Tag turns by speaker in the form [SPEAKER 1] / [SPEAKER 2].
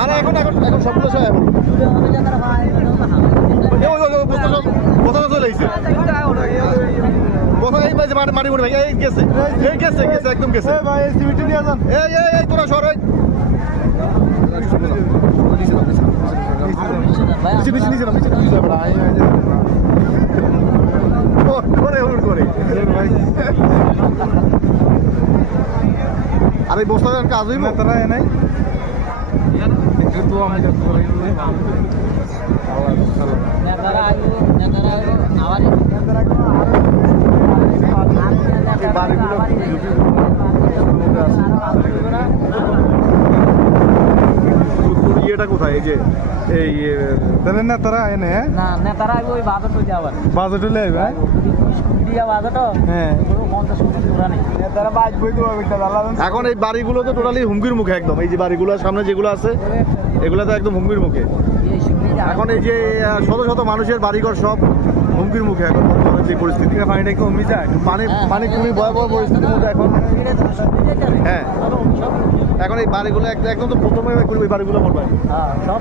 [SPEAKER 1] আরে এখন এখন এখন সবগুলো সব এখন কোথাও চলে গেছে কোথাও এই বাজে মাটি মুড়ি ভাই
[SPEAKER 2] এই গেছে এই গেছে গেছে একদম গেছে
[SPEAKER 1] এই এই এই তোরা সর ওই নিচে নিচে নিচে নিচে নিচে নিচে করে হুড় করে আর এই বস্তা কাজ হইব
[SPEAKER 2] তারা এ নাই তো
[SPEAKER 1] বাড়িগুলো ইয়েটা কোথায় এই যে এই
[SPEAKER 2] তাহলে না তারা এনে হ্যাঁ?
[SPEAKER 3] না নেতারা আইব ওই আবার।
[SPEAKER 2] বাজেট আইবে হ্যাঁ? দালাল
[SPEAKER 1] এখন এই বাড়িগুলো তো টোটালি হুমকির মুখে একদম। এই যে বাড়িগুলো সামনে যেগুলো আছে এগুলো তো একদম হুমকির মুখে। এখন এই যে শত শত মানুষের বাড়িঘর সব হুমকির মুখে এখন বর্তমানে যে পরিস্থিতি।
[SPEAKER 2] পানিটা কমে যায়।
[SPEAKER 1] পানি পানি খুবই ভয়াবহ পরিস্থিতির মধ্যে এখন। হ্যাঁ। এখন এই বাড়িগুলো এক- একদম তো প্রথমে এই বাড়িগুলো মরবাই
[SPEAKER 3] হ্যাঁ সব